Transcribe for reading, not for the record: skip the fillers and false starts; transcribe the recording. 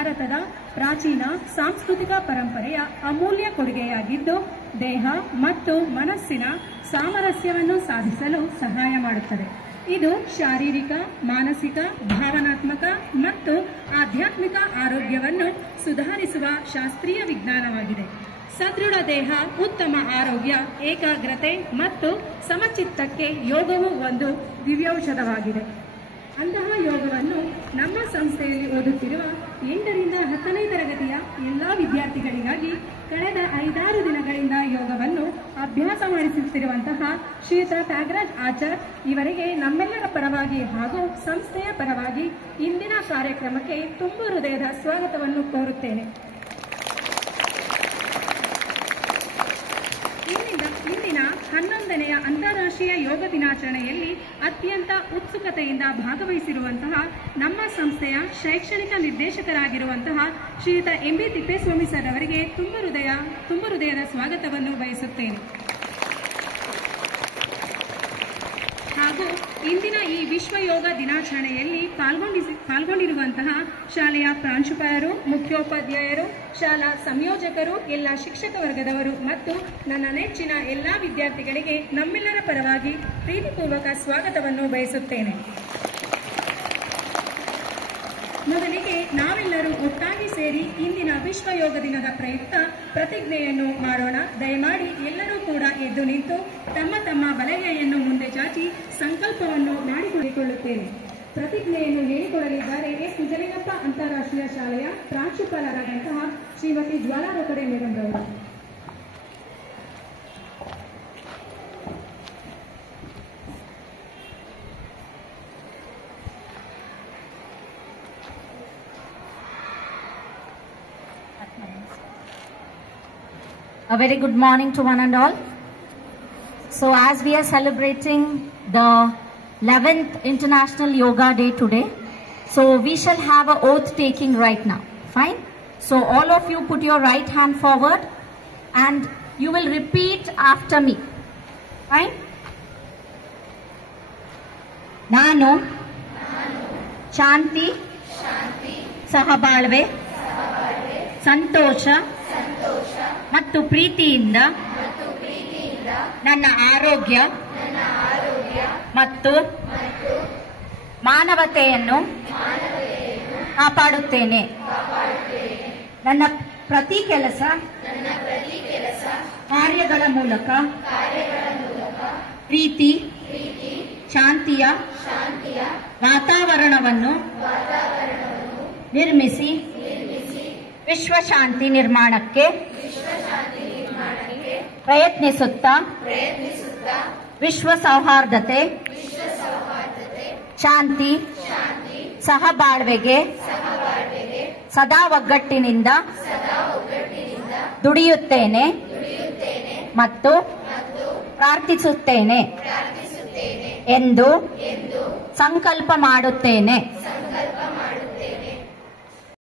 ಭಾರತದ ಪ್ರಾಚೀನ ಸಾಂಸ್ಕೃತಿಕ ಪರಂಪರೆಯ ಅಮೂಲ್ಯ ಕೊಡುಗೆಯಾಗಿದ್ದು ದೇಹ ಮತ್ತು ಮನಸ್ಸಿನ ಸಾಮರಸ್ಯವನ್ನು ಸಾಧಿಸಲು ಸಹಾಯ ಮಾಡುತ್ತದೆ. ಇದು ಶಾರೀರಿಕ, ಮಾನಸಿಕ, ಭಾವನಾತ್ಮಕ ಮತ್ತು ಆಧ್ಯಾತ್ಮಿಕ ಆರೋಗ್ಯವನ್ನು ಸುಧಾರಿಸುವ ಶಾಸ್ತ್ರೀಯ ವಿಜ್ಞಾನವಾಗಿದೆ. ಸದೃಢ ದೇಹ, ಉತ್ತಮ ಆರೋಗ್ಯ, ಏಕಾಗ್ರತೆ ಮತ್ತು ಸಮಚಿತ್ತಕ್ಕೆ ಯೋಗವು ಒಂದು ದಿವ್ಯೌಷಧವಾಗಿದೆ. ಅಂತಹ ಯೋಗವನ್ನು ನಮ್ಮ ಸಂಸ್ಥೆಯಲ್ಲಿ ಓದುತ್ತಿರುವ 8ರಿಂದ 10ನೇ ತರಗತಿಯ ಎಲ್ಲ ವಿದ್ಯಾರ್ಥಿಗಳಿಗಾಗಿ ಕಳೆದ 5-6 ದಿನಗಳಿಂದ ಯೋಗವನ್ನು ಅಭ್ಯಾಸ ಮಾಡಿಸುತ್ತಿರುವಂತಹ ಶ್ರೀಯುತ ತ್ಯಾಗರಾಜ್ ಆಚಾರ್ ಇವರಿಗೆ ನಮ್ಮೆಲ್ಲರ ಪರವಾಗಿ ಹಾಗೂ ಸಂಸ್ಥೆಯ ಪರವಾಗಿ ಇಂದಿನ ಕಾರ್ಯಕ್ರಮಕ್ಕೆ ತುಂಬು ಹೃದಯದ ಸ್ವಾಗತವನ್ನು ಕೋರುತ್ತೇನೆ. ಇಂದಿನ 11ನೆಯ ಅಂತಾರಾಷ್ಟ್ರೀಯ ಯೋಗ ದಿನಾಚರಣೆಯಲ್ಲಿ ಅತ್ಯಂತ ಉತ್ಸುಕತೆಯಿಂದ ಭಾಗವಹಿಸಿರುವಂತಹ ನಮ್ಮ ಸಂಸ್ಥೆಯ ಶೈಕ್ಷಣಿಕ ನಿರ್ದೇಶಕರಾಗಿರುವಂತಹ ಶ್ರೀಯುತ ಎಂ.ಬಿ. ತಿಪ್ಪೇಸ್ವಾಮಿ ಸರ್ ಅವರಿಗೆ ತುಂಬ ಹೃದಯದ ಸ್ವಾಗತವನ್ನು ಬಯಸುತ್ತೇನೆ. ಹಾಗೂ ಇಂದಿನ ಈ ವಿಶ್ವ ಯೋಗ ದಿನಾಚರಣೆಯಲ್ಲಿ ಪಾಲ್ಗೊಂಡಿರುವಂತಹ ಶಾಲೆಯ ಪ್ರಾಂಶುಪಾಲರು, ಮುಖ್ಯೋಪಾಧ್ಯಾಯರು, ಶಾಲಾ ಸಂಯೋಜಕರು, ಎಲ್ಲ ಶಿಕ್ಷಕ ವರ್ಗದವರು ಮತ್ತು ನನ್ನ ನೆಚ್ಚಿನ ಎಲ್ಲ ವಿದ್ಯಾರ್ಥಿಗಳಿಗೆ ನಮ್ಮೆಲ್ಲರ ಪರವಾಗಿ ಪ್ರೀತಿಪೂರ್ವಕ ಸ್ವಾಗತವನ್ನು ಬಯಸುತ್ತೇನೆ. ಮೊದಲಿಗೆ ನಾವೆಲ್ಲರೂ ಒಟ್ಟಾಗಿ ಸೇರಿ ಇಂದಿನ ವಿಶ್ವ ಯೋಗ ದಿನದ ಪ್ರಯುಕ್ತ ಪ್ರತಿಜ್ಞೆಯನ್ನು ಮಾಡೋಣ. ದಯಮಾಡಿ ಎಲ್ಲರೂ ಕೂಡ ಎದ್ದು ನಿಂತು ತಮ್ಮ ತಮ್ಮ ಬಲಗೈಯನ್ನು ಮುಂದೆ ಚಾಚಿ ಸಂಕಲ್ಪವನ್ನು ಮಾಡಿಕೊಳ್ಳುತ್ತೇನೆ. ಪ್ರತಿಜ್ಞೆಯನ್ನು ಹೇಳಿಕೊಳ್ಳಲಿದ್ದಾರೆ ಎಸ್ ನಿಜಲಿಂಗಪ್ಪ ಅಂತಾರಾಷ್ಟ್ರೀಯ ಶಾಲೆಯ ಪ್ರಾಂಶುಪಾಲರಾದಂತಹ ಶ್ರೀಮತಿ ಜ್ವಾಲಾ ರೋಕಡೆ ಮೇಡಮ್ ರವರು. A very good morning to one and all. So as we are celebrating the 11th International Yoga Day today, so we shall have a oath taking right now. Fine? So all of you put your right hand forward and you will repeat after me. Fine? Nanu Shanti Sahabalve Santosha ಮತ್ತು ಪ್ರೀತಿಯಿಂದ ನನ್ನ ಆರೋಗ್ಯ ಮತ್ತು ಮಾನವತೆಯನ್ನು ಕಾಪಾಡುತ್ತೇನೆ. ನನ್ನ ಪ್ರತಿ ಕೆಲಸ ಕಾರ್ಯಗಳ ಮೂಲಕ ಪ್ರೀತಿ ಶಾಂತಿಯ ವಾತಾವರಣವನ್ನು ನಿರ್ಮಿಸಿ ವಿಶ್ವಶಾಂತಿ ನಿರ್ಮಾಣಕ್ಕೆ ಪ್ರಯತ್ನಿಸುತ್ತಾ ವಿಶ್ವ ಸೌಹಾರ್ದತೆ ಶಾಂತಿ ಸಹಬಾಳ್ವೆಗೆ ಸದಾ ಒಗ್ಗಟ್ಟಿನಿಂದ ದುಡಿಯುತ್ತೇನೆ ಮತ್ತು ಪ್ರಾರ್ಥಿಸುತ್ತೇನೆ ಎಂದು ಸಂಕಲ್ಪ ಮಾಡುತ್ತೇನೆ.